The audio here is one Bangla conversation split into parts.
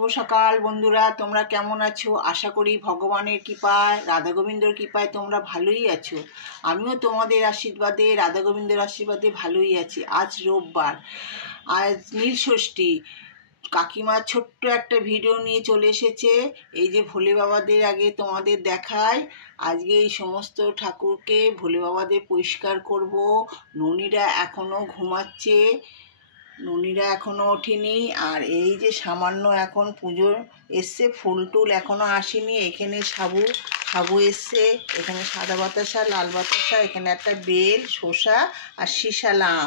শুভ সকাল বন্ধুরা, তোমরা কেমন আছো? আশা করি ভগবানের কৃপায়, রাধা গোবিন্দর কৃপায় তোমরা ভালোই আছো। আমিও তোমাদের আশীর্বাদে, রাধা গোবিন্দর আশীর্বাদে ভালোই আছি। আজ রোববার, আজ নীল ষষ্ঠী। কাকিমা ছোট্ট একটা ভিডিও নিয়ে চলে এসেছে। এই যে ভোলে বাবাদের আগে তোমাদের দেখায়। আজকে এই সমস্ত ঠাকুরকে ভোলে বাবাদের পরিষ্কার করব। ননীরা এখনো ঘুমাচ্ছে, ননীরা এখনো ওঠেনি। আর এই যে সামান্য এখন পুজো এসছে, ফুল টুল এখনো আসেনি। এখানে সাবু এসছে, এখানে সাদা বাতাসা, লাল বাতাসা, এখানে একটা বেল, শসা আর শিশালাম।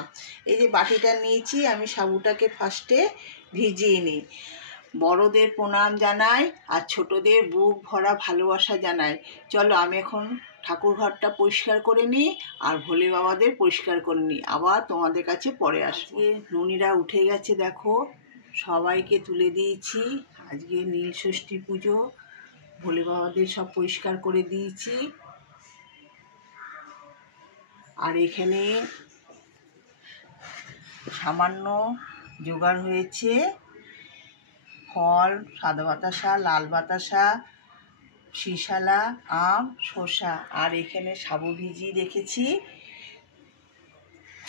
এই যে বাটিটা নিয়েছি, আমি সাবুটাকে ফার্স্টে ভিজিয়ে নিই। বড়দের প্রণাম জানাই আর ছোটদের বুক ভরা ভালোবাসা জানাই। চলো আমি এখন ঠাকুর ঘরটা পরিষ্কার করে নিই আর ভোলে বাবাদের পরিষ্কার করে নিই, আবার তোমাদের কাছে পরে আসবো। ননীরা উঠে গেছে, দেখো সবাইকে তুলে দিয়েছি। আজকে নীল ষষ্ঠী পুজো, ভোলে বাবাদের সব পরিষ্কার করে দিয়েছি। আর এখানে সামান্য জোগাড় হয়েছে ফল, সাদা বাতাসা, লাল বাতাসা, শিশালা, আম, শসা, আর এখানে সাবু ভিজিয়ে রেখেছি।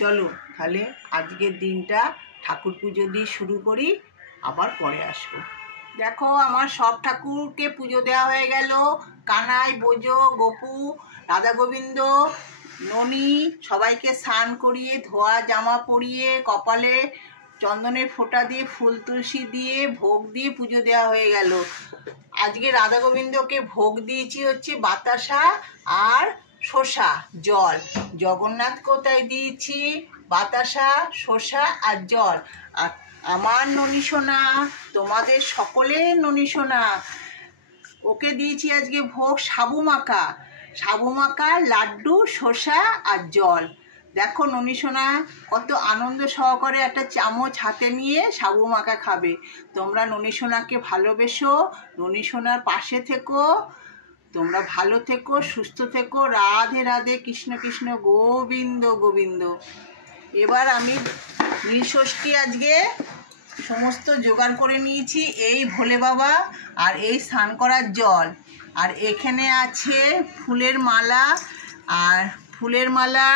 চলো তাহলে আজকের দিনটা ঠাকুর পুজো দিয়ে শুরু করি, আবার পরে আসবো। দেখো আমার সব ঠাকুরকে পুজো দেওয়া হয়ে গেল। কানাই, বোজো, গোপু, রাধা গোবিন্দ, ননী সবাইকে স্নান করিয়ে, ধোয়া জামা পরিয়ে, কপালে চন্দনের ফোঁটা দিয়ে, ফুল তুলসী দিয়ে, ভোগ দিয়ে পুজো দেওয়া হয়ে গেল। আজকে রাধা গোবিন্দকে ভোগ দিয়েছি হচ্ছে বাতাসা আর শসা জল। জগন্নাথ কোথায় দিয়েছি বাতাসা, শসা আর জল। আর আমার ননী সোনা, তোমাদের সকলের ননী সোনা, ওকে দিয়েছি আজকে ভোগ সাবু মাখা, লাড্ডু, শসা আর জল। দেখো ননী সোনা কত আনন্দ সহকারে একটা চামচ হাতে নিয়ে সাবু মাখা খাবে। তোমরা ননী সোনাকে ভালোবেসো, ননী সোনার পাশে থেকো। তোমরা ভালো থেকো, সুস্থ থেকো। রাধে রাধে, কৃষ্ণ কৃষ্ণ, গোবিন্দ গোবিন্দ। এবার আমি নীল ষষ্ঠী আজকে সমস্ত জোগাড় করে নিয়েছি। এই ভোলে বাবা আর এই স্নান করার জল, আর এখানে আছে ফুলের মালা, আর ফুলের মালা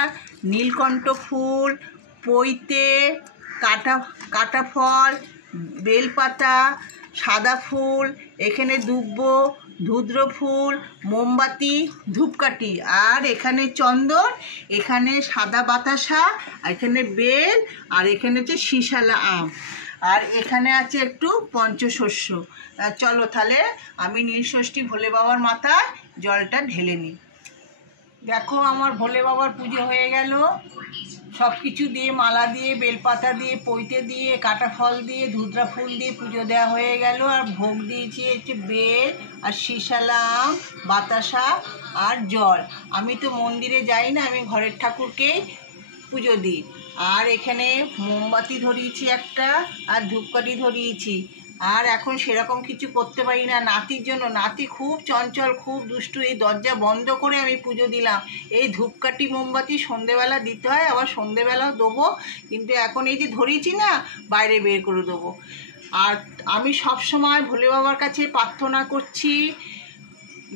নীলকণ্ঠ ফুল, পৈতে, কাটা ফল, বেলপাতা, সাদা ফুল, এখানে দুব্ব, ধুদ্র ফুল, মোমবাতি, ধূপকাঠি, আর এখানে চন্দন, এখানে সাদা বাতাসা, এখানে বেল, আর এখানে হচ্ছে শিশালা আম, আর এখানে আছে একটু পঞ্চশস্য। চলো তাহলে আমি নীল ষষ্ঠী ভোলে বাবার মাথায় জলটা ঢেলে নিই। দেখো আমার ভোলে বাবার পুজো হয়ে গেল। সব কিছু দিয়ে, মালা দিয়ে, বেলপাতা দিয়ে, পৈতে দিয়ে, কাটা ফল দিয়ে, ধুদ্রা ফুল দিয়ে পুজো দেওয়া হয়ে গেল। আর ভোগ দিয়েছি হচ্ছে বেল আর শিশালা আম, বাতাসা আর জল। আমি তো মন্দিরে যাই না, আমি ঘরের ঠাকুরকেই পুজো দিই। আর এখানে মোমবাতি ধরিয়েছি একটা, আর ধূপকাঠি ধরিয়েছি। আর এখন সেরকম কিছু করতে পারি না নাতির জন্য। নাতি খুব চঞ্চল, খুব দুষ্টু। এই দরজা বন্ধ করে আমি পুজো দিলাম। এই ধূপকাঠি মোমবাতি সন্ধেবেলা দিতে হয়, আবার সন্ধেবেলাও দেবো, কিন্তু এখন এই যে ধরিয়েছি না, বাইরে বের করে দেবো। আর আমি সব সময় ভোলে বাবার কাছে প্রার্থনা করছি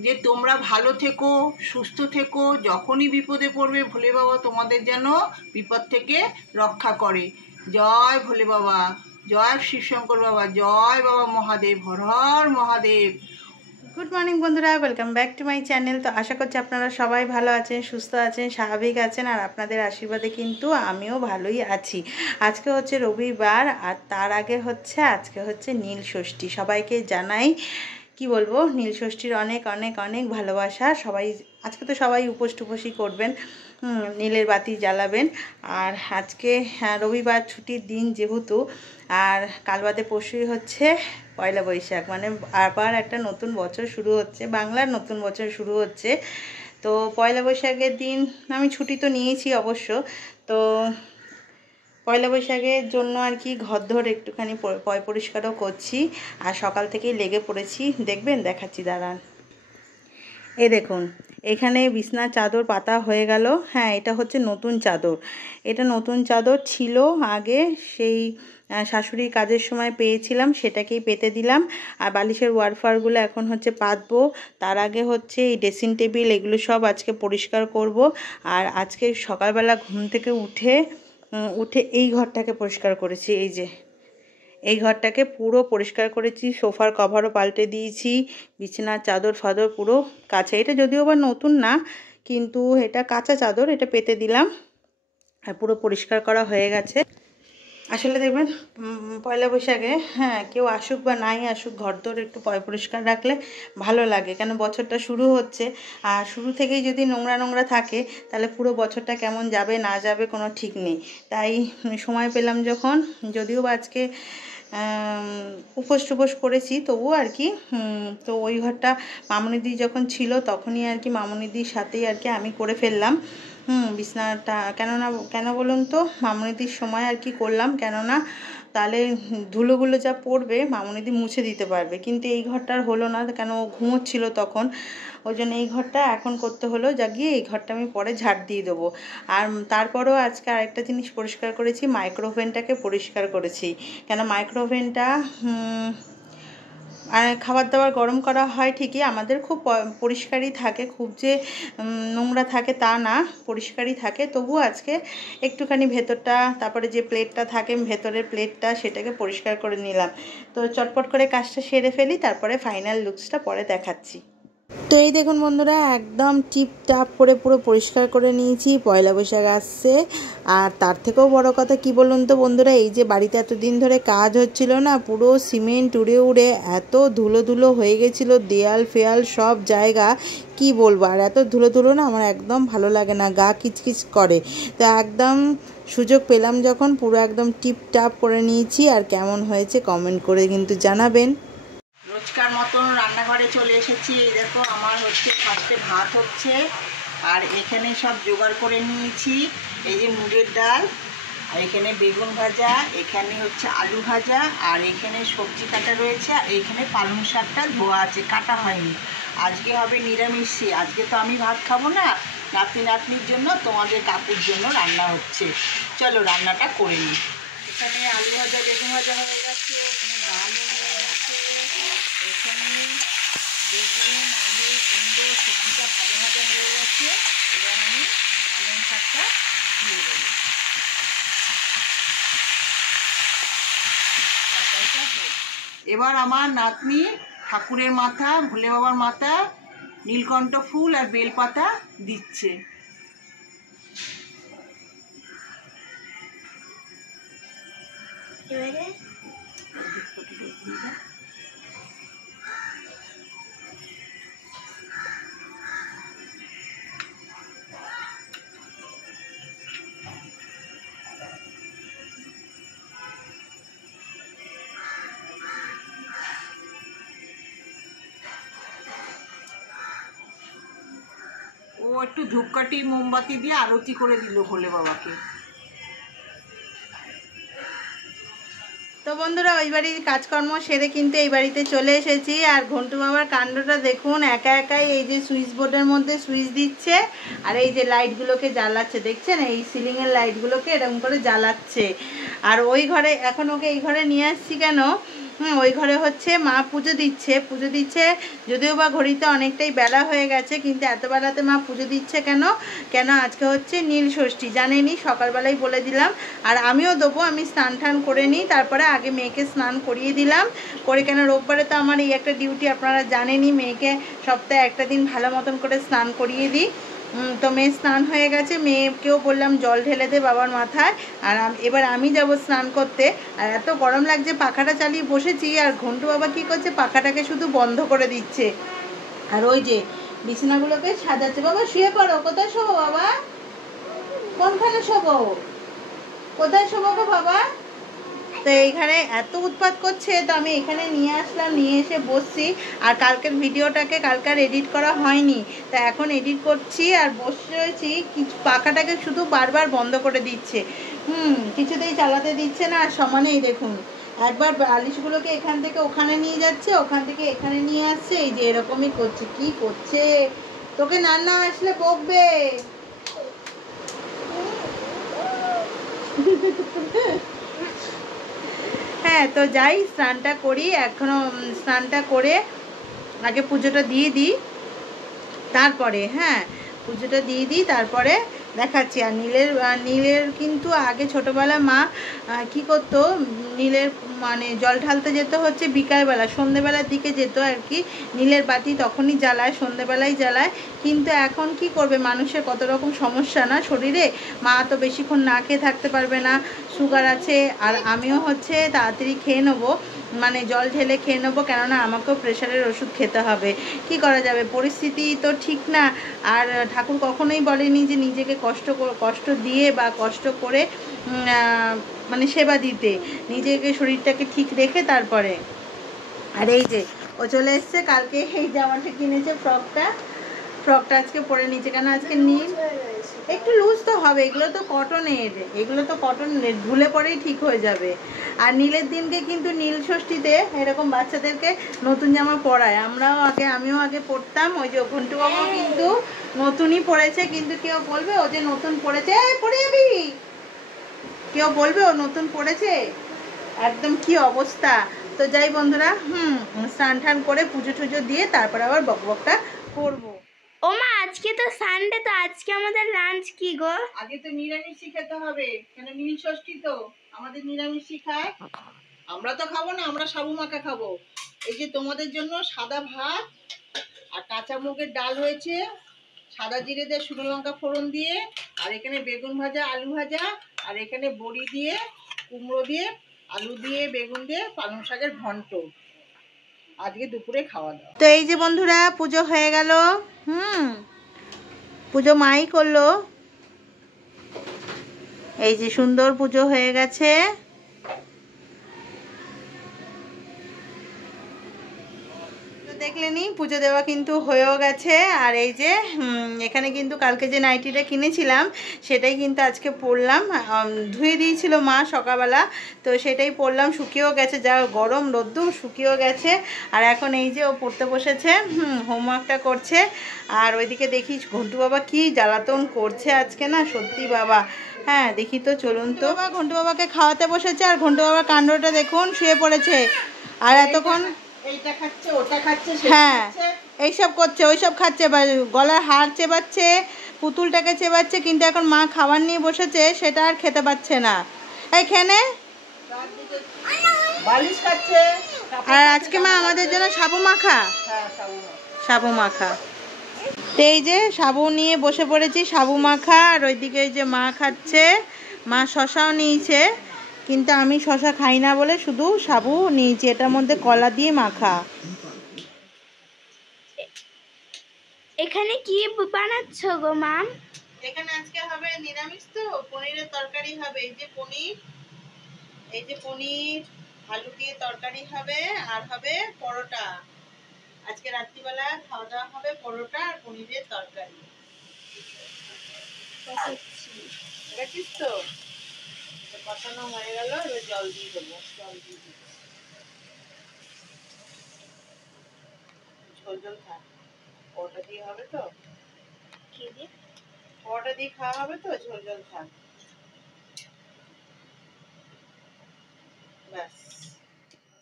যে তোমরা ভালো থেকো, সুস্থ থেকো। যখনই বিপদে পড়বে ভোলে বাবা তোমাদের যেন বিপদ থেকে রক্ষা করে। জয় ভোলে বাবা, জয় শিবশঙ্কর বাবা, জয় বাবা মহাদেব, হর হর মহাদেব। গুড মর্নিং বন্ধুরা, welcome back to my channel. তো আশা করছি আপনারা সবাই ভালো আছেন, সুস্থ আছেন, স্বাভাবিক আছেন, আর আপনাদের আশীর্বাদে কিন্তু আমিও ভালোই আছি। আজকে হচ্ছে রবিবার, আর তার আগে আজকে হচ্ছে নীল ষষ্ঠী। সবাইকে জানাই, কি বলবো, নীল ষষ্ঠীর অনেক অনেক অনেক ভালোবাসা। সবাই আজকে তো সবাই উপোস টুপোসই করবেন, নীলের বাতি জ্বালাবেন। আর আজকে রবিবার ছুটির দিন যেহেতু, আর কাল বাদে পরশুই হচ্ছে পয়লা বৈশাখ, মানে আবার একটা নতুন বছর শুরু হচ্ছে, বাংলার নতুন বছর শুরু হচ্ছে। তো পয়লা বৈশাখের দিন আমি ছুটি তো নিয়েছি অবশ্য। তো পয়লা বৈশাখের জন্য আর কি ঘরদোর একটুখানি পরিষ্কারও করছি, আর সকাল থেকেই লেগে পড়েছি। দেখবেন, দেখাচ্ছি, দাঁড়ান। এই দেখুন, এখানে বিছনার চাদর পাতা হয়ে গেল। হ্যাঁ, এটা হচ্ছে নতুন চাদর। এটা নতুন চাদর ছিল আগে, সেই শাশুড়ি কাজের সময় পেয়েছিলাম সেটাকেই পেতে দিলাম। আর বালিশের ওয়ারফারগুলো এখন হচ্ছে পাতবো। তার আগে হচ্ছে এই ড্রেসিং টেবিল এগুলো সব আজকে পরিষ্কার করব। আর আজকে সকালবেলা ঘুম থেকে উঠে এই ঘরটাকে পরিষ্কার করেছি। এই ঘরটাকে পুরো পরিষ্কার করেছি, সোফার কভারও পাল্টে দিয়েছি, বিছানার চাদর ফাদর পুরো কাঁচা। এটা যদিও বা নতুন না, কিন্তু এটা কাঁচা চাদর, এটা পেতে দিলাম। আর পুরো পরিষ্কার করা হয়ে গেছে। আসলে দেখবেন পয়লা বৈশাখে কেউ আসুক বা নাই আসুক ঘরদোর একটু পরিষ্কার রাখলে ভালো লাগে, কেন বছরটা শুরু হচ্ছে। আর শুরু থেকেই যদি নোংরা নোংরা থাকে তাহলে পুরো বছরটা কেমন যাবে না যাবে কোনো ঠিক নেই। তাই সময় পেলাম যখন, যদিও বা আজকে উপোস টুপোস করেছি তবুও আর কি। তো ওই ঘরটা মামনিদি যখন ছিল তখনই আর কি মামনিদির সাথেই আর কি আমি করে ফেললাম। বিছানাটা কেন বলুন তো, মামনিদির সময় আর কি করলাম, কেননা তাহলে ধুলোগুলো যা পড়বে মামনিদি মুছে দিতে পারবে। কিন্তু এই ঘরটার হলো না, কেন ঘুমোচ্ছিল তখন, ওই জন্য এই ঘরটা এখন করতে হলো। গিয়ে এই ঘরটা আমি পরে ঝাড় দিয়ে দেবো। আর তারপরেও আজকে আরেকটা জিনিস পরিষ্কার করেছি, মাইক্রোওভেনটাকে পরিষ্কার করেছি। কেন মাইক্রোওভেনটা আর খাবার দাবার গরম করা হয় ঠিকই, আমাদের খুব পরিষ্কারই থাকে, খুব যে নোংরা থাকে তা না, পরিষ্কারই থাকে। তবু আজকে একটুখানি ভেতরটা, তারপরে যে প্লেটটা থাকে ভেতরের প্লেটটা, সেটাকে পরিষ্কার করে নিলাম। তো চটপট করে কাজটা সেরে ফেলি, তারপরে ফাইনাল লুকসটা পরে দেখাচ্ছি। তো এই দেখুন বন্ধুরা, একদম টিপটাপ করে পুরো পরিষ্কার করে নিয়েছি। পয়লা বৈশাখ আসছে। আর তার থেকেও বড় কথা কি বলুন তো বন্ধুরা, এই যে বাড়িতে এতদিন ধরে কাজ হচ্ছিল না, পুরো সিমেন্ট উড়ে উড়ে এত ধুলো ধুলো হয়ে গেছিলো, দেয়াল ফেয়াল সব জায়গা, কি বলবো। আর এত ধুলো ধুলো না আমার একদম ভালো লাগে না, গা কিচকিচ করে। তো একদম সুযোগ পেলাম যখন পুরো একদম টিপটাপ করে নিয়েছি। আর কেমন হয়েছে কমেন্ট করে কিন্তু জানাবেন। রোজকার মতন রান্নাঘরে চলে এসেছি। এই দেখো আমার হচ্ছে ফার্স্টে ভাত হচ্ছে, আর এখানে সব জোগাড় করে নিয়েছি। এই যে মুগের ডাল, আর এখানে বেগুন ভাজা, এখানে হচ্ছে আলু ভাজা, আর এখানে সবজি কাটা রয়েছে, আর এখানে পালং শাকটা ধোয়া আছে, কাটা হয়নি। আজকে হবে নিরামিষই। আজকে তো আমি ভাত খাবো না, নাতনির জন্য, তোমাদের কাকুর জন্য রান্না হচ্ছে। চলো রান্নাটা করে নিই। এখানে আলু ভাজা বেগুন ভাজা হয়ে গেছে, এখানে ডাল হয়ে গেছে, এখানে বেগুন আলু কুমড়ো সবজিটা ভাজা ভাজা হয়ে গেছে। এবার আমি পালং শাকটা দিয়ে দেবো। এবার আমার নাতনি ঠাকুরের মাথা, ভোলে বাবার মাথা, নীলকণ্ঠ ফুল আর বেলপাতা দিচ্ছে। এবারে ও একটু ধূপকাঠি মোমবাতি দিয়ে আরতি করে দিল ভোলে বাবাকে। তো বন্ধুরা, ওই বাড়ির কাজকর্ম সেরে কিন্তু এই বাড়িতে চলে এসেছি। আর ঘন্টু বাবার কাণ্ডটা দেখুন, একা একাই এই যে সুইচ বোর্ডের মধ্যে সুইচ দিচ্ছে, আর এই যে লাইটগুলোকে জ্বালাচ্ছে, দেখছেন এই সিলিংয়ের লাইটগুলোকে এরকম করে জ্বালাচ্ছে। আর ওই ঘরে, এখন ওকে এই ঘরে নিয়ে আসছি কেন, ওই ঘরে হচ্ছে মা পুজো দিচ্ছে। যদিও বা ঘড়িতে অনেকটাই বেলা হয়ে গেছে, কিন্তু এত বেলাতে মা পুজো দিচ্ছে কেন আজকে হচ্ছে নীল ষষ্ঠী, জানেনি, সকালবেলায় বলে দিলাম। আর আমিও দেবো, আমি স্নান টান করে নিই, তারপরে আগে মেয়েকে স্নান করিয়ে দিলাম। কেন রোববারে তো আমার এই একটা ডিউটি, আপনারা জানেনই, মেয়েকে সপ্তাহে একটা দিন ভালো মতন করে স্নান করিয়ে দিই। তো মেয়ে স্নান হয়ে গেছে, মেয়েকেও বললাম জল ঢেলে দে বাবার মাথায়। আর এবার আমি যাব স্নান করতে। আর এত গরম লাগছে, পাখাটা চালিয়ে বসেছি, আর ঘন্টু বাবা কী করছে, পাখাটাকে শুধু বন্ধ করে দিচ্ছে। আর ওই যে বিছানাগুলোকে সাজাচ্ছে। বাবা শুয়ে পড়ো, কোথায় শোবো বাবা, কোনখানে শোবো, কোথায় শোবো গো বাবা? তো এইখানে এত উৎপাত করছে, তো আমি এখানে নিয়ে আসলাম, নিয়ে এসে বসছি। আর কালকের ভিডিওটাকে কালকে এডিট করা হয়নি, তা এখন এডিট করছি। আর বসে রয়েছি, কিছু পাখাটাকে শুধু বারবার বন্ধ করে দিচ্ছে, কিছুতেই চালাতে দিচ্ছে না। আর সমানেই দেখুন, একবার বালিশগুলোকে এখান থেকে ওখানে নিয়ে যাচ্ছে, ওখান থেকে এখানে নিয়ে আসছে, এই যে এরকমই করছে। কি করছে, তোকে না আসলে বকবে। হ্যাঁ, তো যাই স্নানটা করি, এখনও স্নানটা করে আগে পুজোটা দিয়ে দিই, তারপরে হ্যাঁ পুজোটা দিয়ে দিই তারপরে দেখাচ্ছি। আর নীলের কিন্তু আগে ছোটোবেলায় মা কি করতো, নীলের মানে জল ঢালতে যেত হচ্ছে বিকালবেলা, সন্ধেবেলার দিকে যেত আর কি। নীলের বাতি তখনই জ্বালায়, সন্ধেবেলায় জ্বালায়। কিন্তু এখন কি করবে, মানুষের কত রকম সমস্যা না শরীরে, মা তো বেশিক্ষণ না খেয়ে থাকতে পারবে না, সুগার আছে। আর আমিও হচ্ছে তাড়াতাড়ি খেয়ে নেবো, মানে জল ঢেলে খেয়ে নেবো, কেননা আমাকেও প্রেশারের ওষুধ খেতে হবে। কি করা যাবে, পরিস্থিতি তো ঠিক না। আর ঠাকুর কখনোই বলেনি যে নিজেকে কষ্ট দিয়ে বা কষ্ট করে মানে সেবা দিতে, নিজেকে শরীরটাকে ঠিক রেখে তারপরে। আর এই যে ও চলে এসছে, কালকে এই জামাটা কিনেছে, ফ্রকটা আজকে পরে নিচে, কেন আজকে নীল একটু লুজ তো হবে, এগুলো তো কটনের, ধুলে পরেই ঠিক হয়ে যাবে। আর নীলের দিনকে কিন্তু নীল ষষ্ঠীতে এরকম বাচ্চাদেরকে নতুন জামা পরায়, আমিও আগে পরতাম। ওই যে ঘন্টু বাবু কিন্তু নতুনই পরেছে, কিন্তু কেউ বলবে ও যে নতুন পরেছে, পরে যাবি, কেউ বলবে ও নতুন পরেছে, একদম কি অবস্থা। তো যাই বন্ধুরা, স্নান টান করে পুজো টুজো দিয়ে তারপরে আবার বকবকটা করবো। ও মা, আজকে তো সানডে, তো আজকে আমাদের লাঞ্চ কি গো? আগে তো নিরামিষই খেতে হবে, কেন নীল ষষ্ঠী তো, আমাদের নিরামিষই খায়। আমরা তো খাবো না, আমরা সাবু মাখা খাবো। এই যে তোমাদের জন্য সাদা ভাত আর কাঁচা মুগের ডাল হয়েছে, সাদা জিরে দিয়ে শুকনো লঙ্কা ফোড়ন দিয়ে, আর এখানে বেগুন ভাজা, আলু ভাজা, আর এখানে বড়ি দিয়ে, কুমড়ো দিয়ে, আলু দিয়ে, বেগুন দিয়ে, পালং শাকের ঘন্ট আজকে দুপুরে খাওয়া দাওয়া। তো এই যে বন্ধুরা, পুজো হয়ে গেল, পুজো মাই করলো, এই যে সুন্দর পুজো হয়ে গেছে। দেখলেনি, পুজো দেওয়া কিন্তু হয়েও গেছে। আর এই যে এখানে কিন্তু কালকে যে নাইটিটা কিনেছিলাম সেটাই কিন্তু আজকে পরলাম, ধুয়ে দিয়েছিল মা সকালবেলা, তো সেটাই পরলাম, শুকিয়েও গেছে, যা গরম রোদ্দুর, শুকিয়েও গেছে। আর এখন এই যে ও পড়তে বসেছে, হোমওয়ার্কটা করছে। আর ওইদিকে দেখি ঘন্টু বাবা কি জ্বালাতন করছে আজকে, না সত্যি বাবা। হ্যাঁ দেখি তো, চলুন তো। ঘন্টু বাবাকে খাওয়াতে বসেছে, আর ঘন্টু বাবার কাণ্ডটা দেখুন, শুয়ে পড়েছে। আর এতক্ষণ এইটা খাচ্ছে, ওটা খাচ্ছে, হ্যাঁ এইসব করছে, ওইসব খাচ্ছে, গলার হার চেবাচ্ছে, পুতুলটাকে চেবাচ্ছে, কিন্তু এখন মা খাবার নিয়ে বসেছে, সেটা আর খেতে পাচ্ছে না। এইখানে বালিশ খাচ্ছে। আর আজকে মা আমাদের জন্য সাবু মাখা, সাবু মাখা। তো এই যে সাবু নিয়ে বসে পড়েছি, সাবু মাখা। আর ওইদিকে এই যে মা খাচ্ছে, মা শশাও নিয়েছে, কিন্তু আমি শশা খাই না বলে শুধু সাবু নিয়েছি, এটার মধ্যে কলা দিয়ে মাখা। এখানে কি বানাচ্ছ গো মাম? এখানে আজকে হবে নিরামিষ, তো পনিরের তরকারি হবে। এই যে পনির আলু দিয়ে তরকারি হবে, আর হবে পরোটা। আজকে রাত্রিবেলা খাওয়া দাওয়া হবে পরোটা আর পনিরের তরকারি। দেখিস তো, কষানো হয়ে গেল, এবার জল দিয়ে দেবো, ঝোল থাক, পরোটা দিয়ে হবে তো, কি দিয়ে? পরোটা দিয়ে খাওয়া হবে তো, ঝোল থাক, ব্যাস।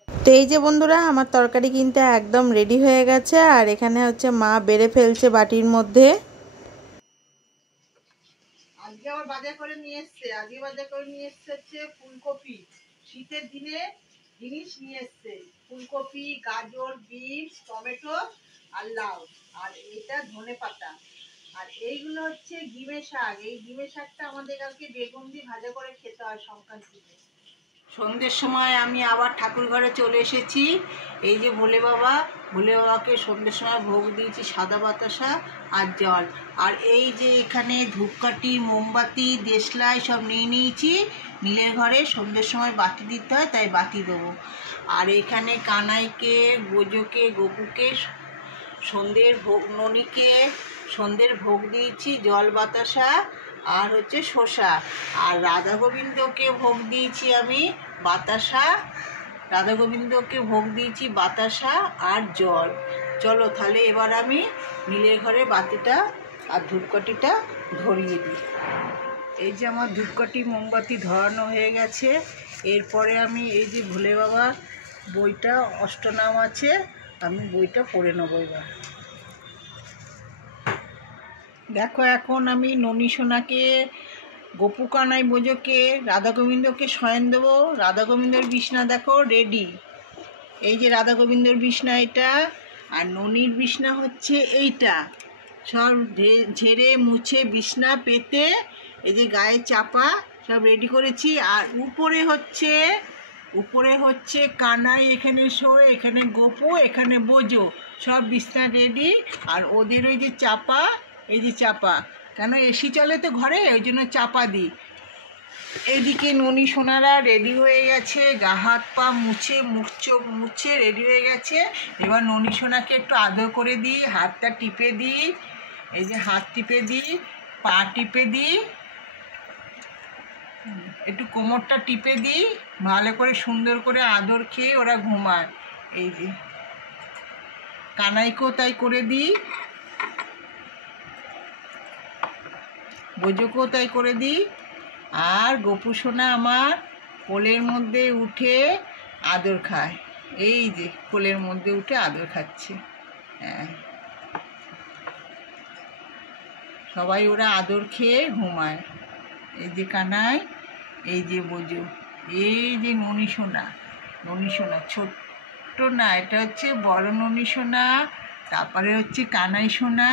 তো এই যে বন্ধুরা, আমার তরকারি কিন্তু একদম রেডি হয়ে গেছে। আর এখানে হচ্ছে মা বেড়ে ফেলছে বাটির মধ্যে। আজকে আবার বাজার করে নিয়ে এসছে হচ্ছে ফুলকপি, শীতের দিনে জিনিস নিয়ে এসছে, ফুলকপি, গাজর, বিনস, টমেটো আর লাউ, আর এটা ধনেপাতা। আর এইগুলো হচ্ছে ডিমের শাক। এই ডিমের শাকটা আমাদের কালকে বেগুন দিয়ে ভাজা করে খেতে হয় সংক্রান্তিতে। সন্ধ্যের সময় আমি আবার ঠাকুর ঘরে চলে এসেছি। এই যে ভোলে বাবাকে সন্ধ্যের সময় ভোগ দিয়েছি, সাদা বাতাসা আর জল। আর এই যে এখানে ধূপকাঠি, মোমবাতি, দেশলাই সব নিয়ে নিয়েছি। নীলের ঘরে সন্ধ্যের সময় বাতি দিতে হয়, তাই বাতি দেবো। আর এখানে কানাইকে, গোজোকে, গপুকে সন্ধ্যের ভোগ, ননিকে সন্ধ্যের ভোগ দিয়েছি, জল বাতাসা আর হচ্ছে শসা। আর রাধা গোবিন্দকে ভোগ দিয়েছি আমি বাতাসা, আর জল। চলো তাহলে এবার আমি নীলের ঘরে বাতিটা আর ধূপকাঠিটা ধরিয়ে দিই। এই যে আমার ধূপকাঠি মোমবাতি ধরানো হয়ে গেছে। এরপরে আমি এই যে ভোলে বাবার বইটা অষ্টনাম আছে, আমি বইটা পড়ে নেবো এবার। দেখো এখন আমি ননী সোনাকে, গোপু কানাই বোজোকে, রাধা গোবিন্দকে শয়ন দেবো। রাধা গোবিন্দর বিছনা দেখো রেডি। এই যে রাধা গোবিন্দর বিছনা এটা, আর ননীর বিছনা হচ্ছে এইটা। সব ঝেড়ে মুছে বিছনা পেতে এই যে গায়ে চাপা সব রেডি করেছি। আর উপরে হচ্ছে কানাই, এখানে শোয়, এখানে গোপু, এখানে বোজো, সব বিছনা রেডি। আর ওদের ওই যে চাপা, এই যে চাপা, কেন এসি চলে তো ঘরে, ওই জন্য চাপা দিই। এদিকে ননী সোনারা রেডি হয়ে গেছে, গা হাত পা মুছে, মুখ চোখ মুছে রেডি হয়ে গেছে। এবার ননী সোনাকে একটু আদর করে দিই, হাতটা টিপে দিই, এই যে হাত টিপে দিই, পা টিপে দিই, একটু কোমরটা টিপে দিই, ভালো করে সুন্দর করে আদর খেয়ে ওরা ঘুমায়। এই যে কানাইকেও তাই করে দিই, বোজোকেও তাই করে দিই। আর গোপু সোনা আমার কোলের মধ্যে উঠে আদর খায়, এই যে কোলের মধ্যে উঠে আদর খাচ্ছে। হ্যাঁ, সবাই ওরা আদর খেয়ে ঘুমায়। এই যে কানাই, এই যে বোজো, এই যে ননী সোনা। ননী সোনা ছোট্ট না, এটা হচ্ছে বড় ননী সোনা, তারপরে হচ্ছে কানাই সোনা,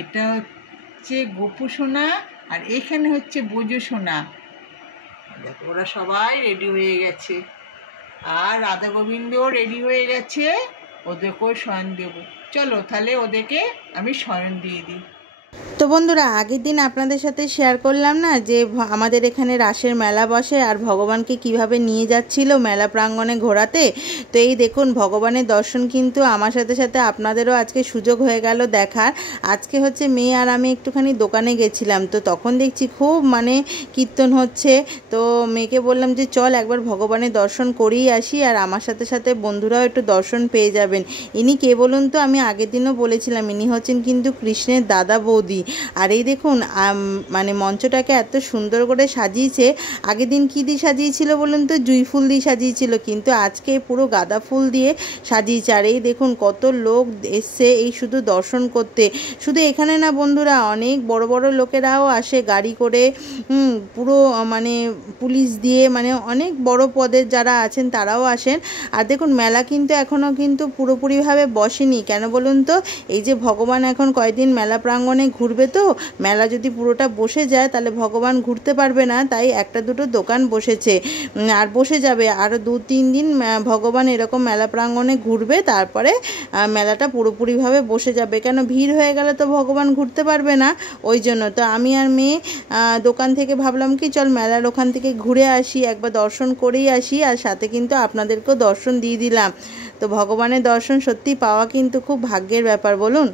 এটা হচ্ছে গোপু সোনা, আর এখানে হচ্ছে বোজো সোনা। দেখো ওরা সবাই রেডি হয়ে গেছে। আর রাধা গোবিন্দও রেডি হয়ে গেছে, ওদেরকেও শয়ন দেবো। চলো তাহলে ওদেরকে আমি শয়ন দিয়ে দিই। তো বন্ধুরা, আগের দিন আপনাদের সাথে শেয়ার করলাম না যে আমাদের এখানে রাসের মেলা বসে আর ভগবানকে কিভাবে নিয়ে যাচ্ছিল মেলা প্রাঙ্গণে ঘোরাতে। তো এই দেখুন ভগবানের দর্শন কিন্তু আমার সাথে সাথে আপনাদেরও আজকে সুযোগ হয়ে গেল দেখার। আজকে হচ্ছে মেয়ে আর আমি একটুখানি দোকানে গেছিলাম, তো তখন দেখছি খুব কীর্তন হচ্ছে। তো মেয়েকে বললাম যে চল একবার ভগবানের দর্শন করেই আসি, আর আমার সাথে সাথে বন্ধুরাও একটু দর্শন পেয়ে যাবেন। ইনি কে বলুন তো, আমি আগের দিনও বলেছিলাম ইনি হচ্ছেন কিন্তু কৃষ্ণের দাদা বৌদি। আর এই দেখুন মঞ্চটাকে এত সুন্দর করে সাজিয়েছে। আগের দিন কী দিয়ে সাজিয়েছিল বলুন তো, জুঁই ফুল দিয়ে সাজিয়েছিল, কিন্তু আজকে পুরো গাঁদা ফুল দিয়ে সাজিয়েছে। আর এই দেখুন কত লোক এসছে এই শুধু দর্শন করতে। শুধু এখানে না বন্ধুরা, অনেক বড় বড় লোকেরাও আসে গাড়ি করে, পুরো পুলিশ দিয়ে, অনেক বড় পদের যারা আছেন তারাও আসেন। আর দেখুন মেলা কিন্তু এখনও কিন্তু পুরোপুরিভাবে বসেনি। কেন বলুন তো, এই যে ভগবান এখন কয়েকদিন মেলা প্রাঙ্গণে ঘুরবে, তো মেলা যদি পুরোটা বসে যায় তাহলে ভগবান ঘুরতে পারবে না, তাই একটা দুটো দোকান বসেছে আর বসে যাবে। আরও 2-3 দিন ভগবান এরকম মেলা প্রাঙ্গণে ঘুরবে, তারপরে মেলাটা পুরোপুরিভাবে বসে যাবে। কেন ভিড় হয়ে গেলে তো ভগবান ঘুরতে পারবে না, ওই জন্য। তো আমি আর মেয়ে দোকান থেকে ভাবলাম কি চল মেলার ওখান থেকে ঘুরে আসি, একবার দর্শন করেই আসি, আর সাথে কিন্তু আপনাদেরকেও দর্শন দিয়ে দিলাম। তো ভগবানের দর্শন সত্যি পাওয়া কিন্তু খুব ভাগ্যের ব্যাপার, বলুন।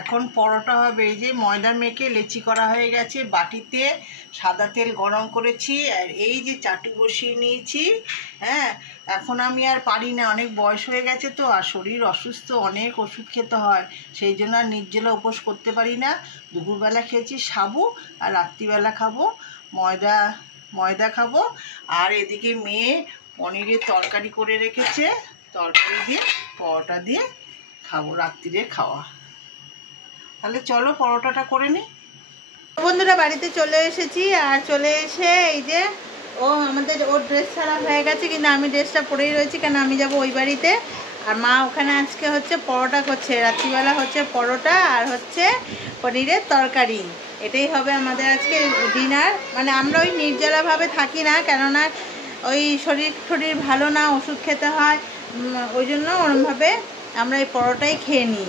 এখন পরোটা হবে। এই যে ময়দা মেখে লেচি করা হয়ে গেছে, বাটিতে সাদা তেল গরম করেছি, আর এই যে চাটু বসিয়ে নিয়েছি। হ্যাঁ, এখন আমি আর পারি না, অনেক বয়স হয়ে গেছে তো, আর শরীর অসুস্থ, অনেক ওষুধ খেতে হয়, সেই জন্য আর নির্জলা উপোস করতে পারি না। দুপুরবেলা খেয়েছি সাবু, আর রাত্রিবেলা খাবো ময়দা খাবো। আর এদিকে মেয়ে পনিরের তরকারি করে রেখেছে, তরকারি দিয়ে পরোটা দিয়ে খাবো, রাত্রিরে খাওয়া। তাহলে চলো পরোটাটা করে নিই। বন্ধুরা বাড়িতে চলে এসেছি, আর চলে এসে এই যে ওর ড্রেস ছাড়া হয়ে গেছে, কিন্তু আমি ড্রেসটা পরেই রয়েছি, কেন আমি যাব ওই বাড়িতে। আর মা ওখানে আজকে হচ্ছে পরোটা করছে, রাত্রিবেলা হচ্ছে পরোটা আর হচ্ছে পনিরের তরকারি। এটাই হবে আমাদের আজকে ডিনার। আমরা ওই নির্জলাভাবে থাকি না, কেননা ওই শরীর ভালো না, ওষুধ খেতে হয়, ওই জন্য ওরমভাবে আমরা এই পরোটাই খেয়ে নিই,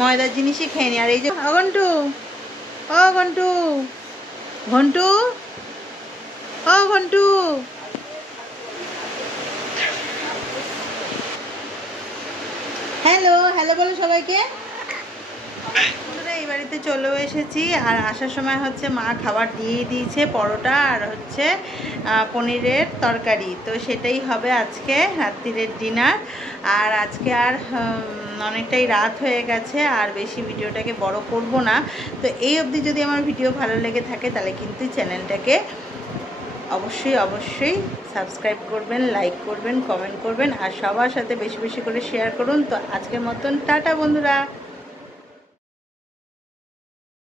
ময়দার জিনিসই খেয়ে নিই। আর এই যে ঘন্টু, ঘন্টু, হ্যালো বলো সবাইকে। এই বাড়িতে চলেও এসেছি, আর আসার সময় হচ্ছে মা খাবার দিয়ে দিয়েছে, পরোটা আর হচ্ছে পনিরের তরকারি। তো সেটাই হবে আজকে রাত্রিরের ডিনার। আর আজকে আর অনেকটাই রাত হয়ে গেছে, আর বেশি ভিডিওটাকে বড় করব না। তো এই অবধি যদি আমার ভিডিও ভালো লেগে থাকে তাহলে কিন্তু চ্যানেলটাকে অবশ্যই সাবস্ক্রাইব করবেন, লাইক করবেন, কমেন্ট করবেন, আর সবার সাথে বেশি বেশি করে শেয়ার করুন। তো আজকের মতন টাটা বন্ধুরা।